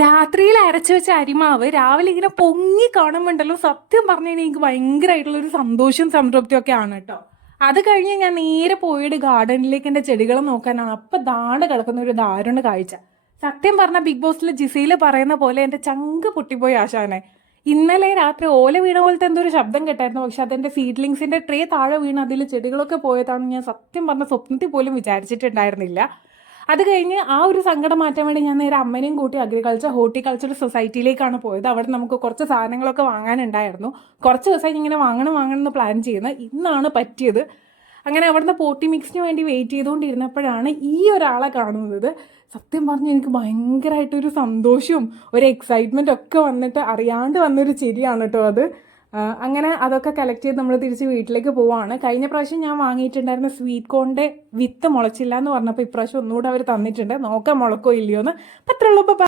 രാത്രിയിൽ അരച്ചു വെച്ച അരിമാവ് രാവിലെ ഇങ്ങനെ പൊങ്ങി കാണുമ്പോണ്ടല്ലോ, സത്യം പറഞ്ഞു കഴിഞ്ഞാൽ എനിക്ക് ഭയങ്കരമായിട്ടുള്ള ഒരു സന്തോഷവും സംതൃപ്തിയും ഒക്കെ ആണ് കേട്ടോ. അത് കഴിഞ്ഞ് ഞാൻ നേരെ പോയിട്ട് ഗാർഡനിലേക്ക് എൻ്റെ ചെടികൾ നോക്കാനാണ്. അപ്പം ദാണ്ട് കിടക്കുന്ന ഒരു ദാരുണ കാഴ്ച. സത്യം പറഞ്ഞ ബിഗ് ബോസിൽ ജിസയിൽ പറയുന്ന പോലെ എൻ്റെ ചങ്ക് പൊട്ടിപ്പോയി ആശാനെ. ഇന്നലെ രാത്രി ഓല വീണ പോലത്തെ എന്തോ ഒരു ശബ്ദം കേട്ടായിരുന്നു. പക്ഷെ അതെൻ്റെ സീഡ്ലിങ്സിൻ്റെ ട്രേ താഴെ വീണ് അതിൽ ചെടികളൊക്കെ പോയതാണെന്ന് ഞാൻ സത്യം പറഞ്ഞ സ്വപ്നത്തിൽ പോലും വിചാരിച്ചിട്ടുണ്ടായിരുന്നില്ല. അത് കഴിഞ്ഞ് ആ ഒരു സങ്കടം മാറ്റാൻ വേണ്ടി ഞാൻ നേരെ അമ്മനെയും കൂട്ടി ഹോർട്ടിക്കൾച്ചർ സൊസൈറ്റിയിലേക്കാണ് പോയത്. അവിടെ നമുക്ക് കുറച്ച് സാധനങ്ങളൊക്കെ വാങ്ങാനുണ്ടായിരുന്നു. കുറച്ച് ദിവസമായി ഇങ്ങനെ വാങ്ങണം എന്ന് പ്ലാൻ ചെയ്യുന്നത്. ഇന്നാണ് പറ്റിയത്. അങ്ങനെ അവിടുന്ന് പോട്ടി മിക്സിന് വേണ്ടി വെയിറ്റ് ചെയ്തുകൊണ്ടിരുന്നപ്പോഴാണ് ഈ ഒരാളെ കാണുന്നത്. സത്യം പറഞ്ഞ് എനിക്ക് ഭയങ്കരമായിട്ടൊരു സന്തോഷവും ഒരു എക്സൈറ്റ്മെൻറ്റ് ഒക്കെ വന്നിട്ട് അറിയാണ്ട് വന്നൊരു ചിരിയാണ് കേട്ടോ അത്. അങ്ങനെ അതൊക്കെ കളക്ട് ചെയ്ത് നമ്മൾ തിരിച്ച് വീട്ടിലേക്ക് പോവാണ്. കഴിഞ്ഞ പ്രാവശ്യം ഞാൻ വാങ്ങിയിട്ടുണ്ടായിരുന്ന സ്വീറ്റ് കോണിൻ്റെ വിത്ത് മുളച്ചില്ല എന്ന് പറഞ്ഞപ്പോൾ ഇപ്രാവശ്യം ഒന്നുകൂടെ അവർ തന്നിട്ടുണ്ട്. നോക്കാം മുളക്കോ ഇല്ലയോ എന്ന്. അത്രയുള്ളൂ.